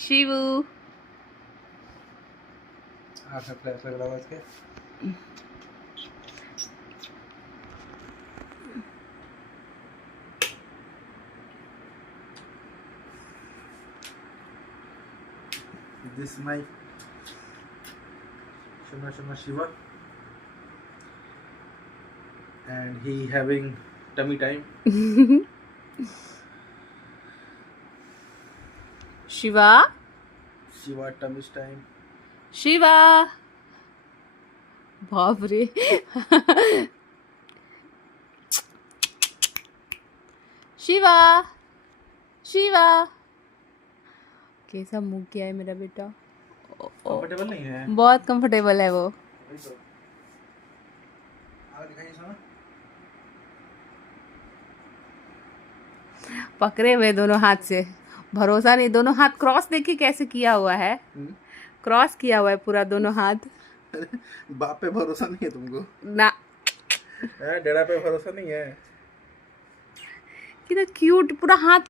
शिवू आँख में फ्लैश लग रहा है इसके। This is my Shama Shiva, and he having tummy time. Shiva Shiva tummy's time. Shiva बाप रे शिवा शिवा कैसा मुंह किया है मेरा बेटा। कंफर्टेबल नहीं है। बहुत कंफर्टेबल है वो। वही तो। आगे दिखाइए सोना। पकड़े हुए दोनों हाथ से, भरोसा नहीं। दोनों हाथ क्रॉस देखिए कैसे किया हुआ है, क्रॉस किया हुआ है पूरा दोनों हाथ। बाप पे भरोसा नहीं है तुमको? ना डेरा पे भरोसा नहीं है। कितना क्यूट पूरा हाथ